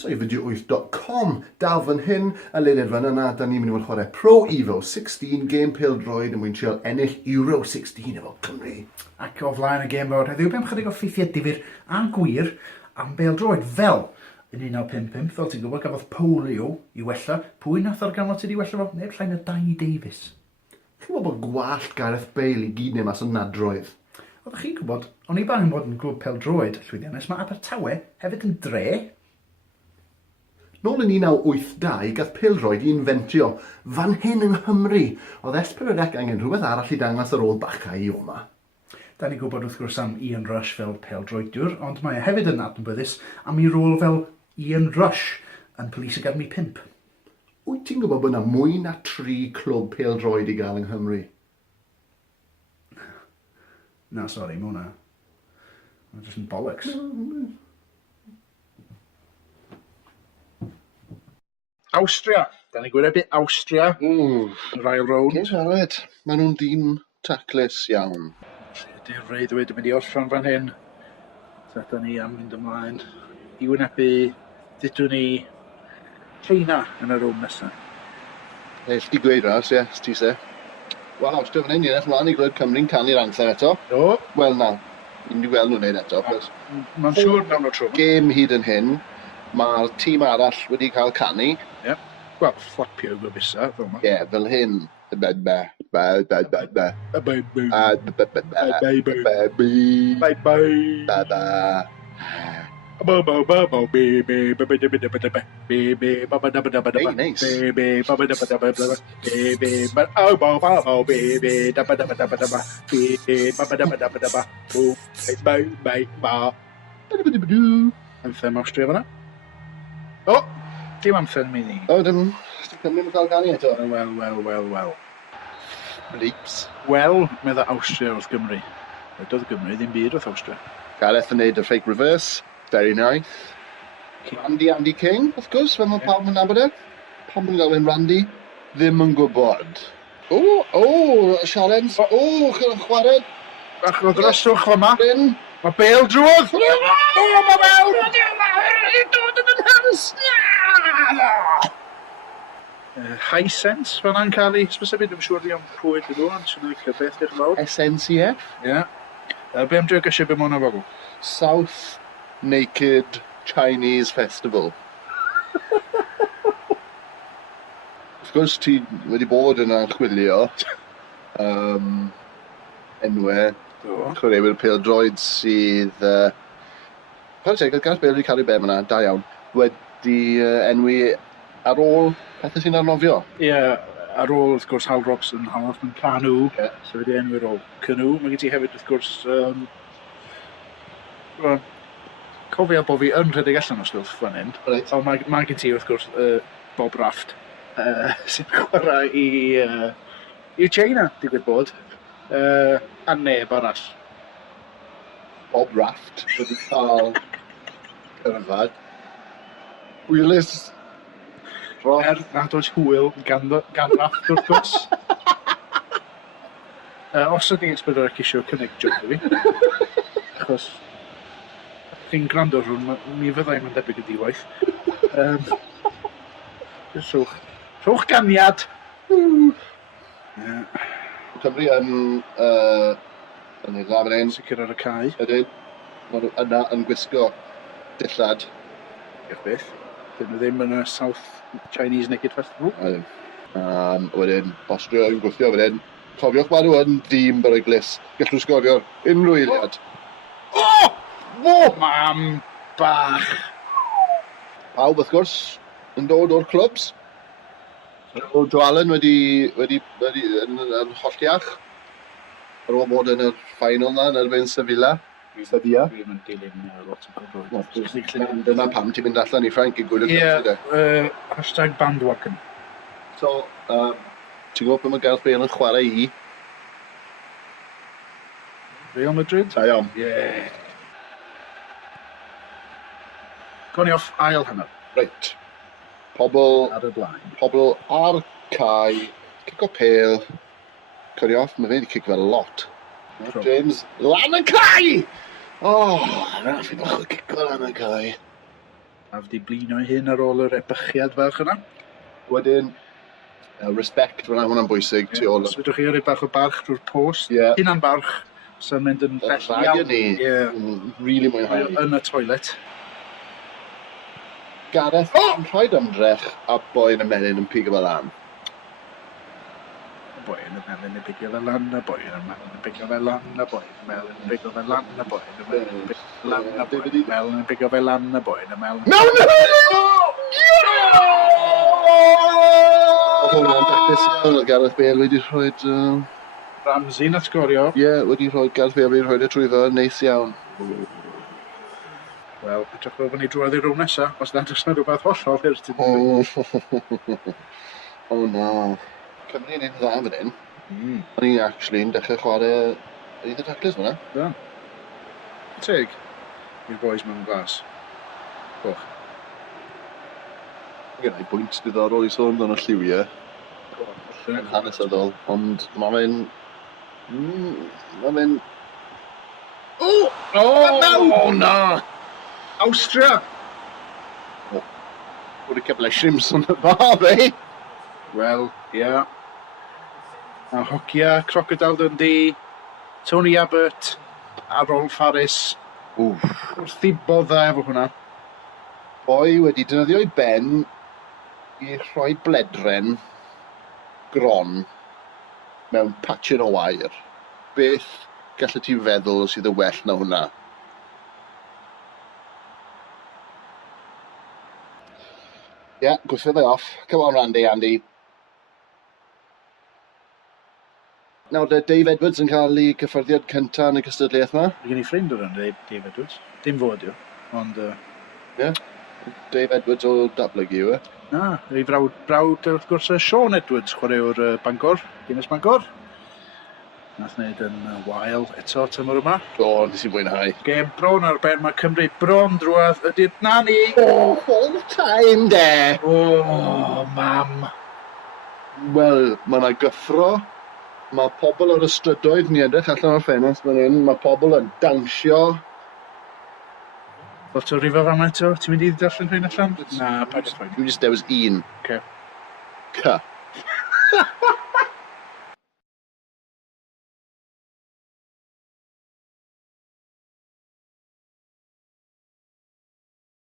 Croeso i Fideo8.com. Dal fan hyn, a leidr fan yna, da ni'n mynd i fod chwarae Pro Evo 16 game pêl-droed yn mwyn trial ennill Ewro 16 efo Cymru. Ac o flaen y gêm fawr heddiw, bym chydig o ffeithiau difyr a gwir am bêl-droed fel yn 1955, fel ti'n gwybod, gafodd polio i wella. Pwy nath o'r ganol ti di wella fo? Neb llain y Dai Davies. Chi'n gwybod bod gwallt Gareth Bale i gyd neu mas o nadroedd? Oeddech chi'n gwybod, o'n i bang bod yn glwb pêl-droed llwyddiannus, mae Abertawe hefyd yn dre. Nôl yn 1982, gath pêl-droed i inventio fan hyn yng Nghymru. Oedd S4C angen rhywbeth arall i dangos ar ôl bachau i oma. Da ni'n gwybod wrth gwrs am Ian Rush fel pêl-droediwr, ond mae e hefyd yn adnabyddus am ei rôl fel Ian Rush yn Police Academy 5. Wyt ti'n gwybod bod yna mwy na 3 clwb pêl-droed i gael yng Nghymru? Na, sori, mae hwnna. Mae'n jyst yn bollocks. Awstria. Da ni'n gwynebu Awstria. Yr ail rownd. Cyn siarad, maen nhw'n dîm taclus iawn. Ydy'r reiddwyd yn mynd i orffan fan hyn. So, da ni am mynd ymlaen i wynebu, dydwn ni, China yn y rownd nesaf. Ti gweud ras, ie, ti se. Wel, Awstria fan hyn, ni'n ymlaen i glwyd Cymru'n canu'r anthem eto. O. Wel na, ni'n gweld nhw'n neud eto. Mae'n siŵr nawn o tro. Gêm hyd yn hyn, mae'r tîm arall wedi cael canu. Ie. Wel, fflapio yw bysa, fel yma. Ie, fel hyn. Anthem Awstria fan'na. O! Dim anthem i ni. O, dim Cymru'n cael canu eto. Wel. Bleeps. Wel, medda Awstria wrth Gymru. Doedd Gymru ddim byd wrth Awstria. Gareth yn neud y fake reverse. Very nice. Andy King, wrth gwrs, fel mae pawb yn nabod e. Pam yn gael Randy? Ddim yn gwybod. Sialens. Chwarae. Bach o droswch f'ma. Mae bêl drwodd. Mae mewn. Dod yn hans. High sense fan'na'n cael ei hysbysebu. Dwi'n siŵr di am pwy ydyn nhw, ond sy'n ei beth diolch yn fawr. SNCF? Ie. Be am dwi'n gysio be mwyn o bobl? South Naked Chinese Festival. Wrth gwrs ti wedi bod yna chwilio enwau chwaraewyr pêl-droed sydd Gareth Bale wedi cael ei bem yna, da iawn, wedi enwi ar ôl pethau sy'n arnofio. Ie, ar ôl wrth gwrs Hal Robson, half yn Canw, so wedi enwi ar ôl Cynw. Mae gen ti hefyd wrth gwrs cofio bod fi yn rhedeg allan o stwff fan hyn. Ond mae gen ti wrth gwrs Bob Raft sy'n chwarae i China, digwydd bod. A neb arall. Bob Raft wedi cael cyrfad. Wylus. Nad oes hwyl gan Raft wrth gwrs. Os ydy Ysbrydor ac eisiau cynnig job i fi. Achos chi'n gwrando rhwng, mi fyddai mae'n debyg y diwaith. Rhowch ganiad. Cymru yn ei lafr ein. Sicr ar y cae. Ydyn. Mae nhw yna yn gwisgo dillad. Diolch beth. Dyn nhw ddim yn y South Chinese Naked Festival. Ydyn. Wedyn, Awstria yn gwythio wedyn. Cofiwch mae nhw yn dîm beryglus. Gallwn sgorio'r unrhyw eiliad. Mam bach. Pawb wrth gwrs yn dod o'r clwbs. Joe Allen wedi yn holltiach. Ar ôl bod yn y final na, yn erbyn Sevilla. Dwi'n mynd dilyn lot o gofrwyd. Dyna pam ti'n mynd allan i Ffrainc i gwylio'r clwbs Ie, hashtag bandwagon. So, ti'n gwybod beth mae Gareth Bale yn chwarae i? Real Madrid? Da iawn. Ie. Goni off ail hanner. Reit. Pobl ar y blaen. Pobl ar cae, cic o pêl. Codi off, mae fe wedi cic fel lot. James, lan y cae! Rhaid i ddechrau cic o lan y cae. A fyddi blin o'i hyn ar ôl yr ebychiad fach yna. Wedyn, respect fyna, hwnna'n bwysig tu ôl. Os fydwch chi rhoi bach o barch drwy'r post, hunan barch, sy'n mynd yn bell iawn. Really mwynhau. Yn y toilet. Gareth yn rhaid ymdrech a boi yn y melyn yn pigo fel lan. Y boi yn y melyn yn pigo fel lan, y boi yn y melyn yn pigo fel lan, y boi yn y melyn yn pigo fel lan, y boi yn y melyn yn pigo fel lan, y boi yn y melyn yn pigo fel lan, y boi yn y melyn. Oedd hwnna'n practis iawn, oedd Gareth Bale wedi rhoi... Ramsey na sgorio. Wedi rhoi Gareth Bale wedi rhoi trwyddo, neis iawn. Wel, edrych fel bod ni drwodd i'r rownd nesaf, os nad oes na rhywbeth hollol i'r tyd. O na. Cymru yn un dda fan hyn. O'n i'n actually yn dechrau chwarae un y taclus fyna. Da. Teg i'r boys mewn glas. Goch. Gyda'i bwynt diddorol i sôn dan y lliwiau. Yn hanesyddol, ond mae'n... Mae'n... O na! Awstria! Wedi cyfle Shrimson y bar, eh? Wel, ia. A hogia, Crocodile Dundee, Tony Abbott, a Rolf Harris. Wrth i bodda efo hwnna. Boi wedi defnyddio i ben i rhoi bledren gron mewn patchyn o wair. Beth gallu ti feddwl sydd y well na hwnna? Gwthio fe off. Come on, Andy. Nawr, Dave Edwards yn cael ei cyffyrddiad cyntaf yn y cystadleuaeth yma. Mae gen i ffrind o'r Dave Edwards. Dim fod yw, ond... Dave Edwards o datblygu yw e? Na, ei brawd wrth gwrs Sean Edwards, chwaraewr Bangor, Guinness Bangor. Nath wneud yn wael eto tymor yma. Nes i mwynhau. Gêm bron ar ben, mae Cymru bron drwodd, ydy'r nani! Full time, de! Mam! Wel, mae yna gyffro. Mae pobl ar y strydoedd ni edrych allan o'r ffenest fan hyn. Mae pobl yn dawnsio. Fel to rifo fan eto, ti'n mynd i darllen rhain allan? Na, paid. Dwi'n just dewis un. Okay. Cy.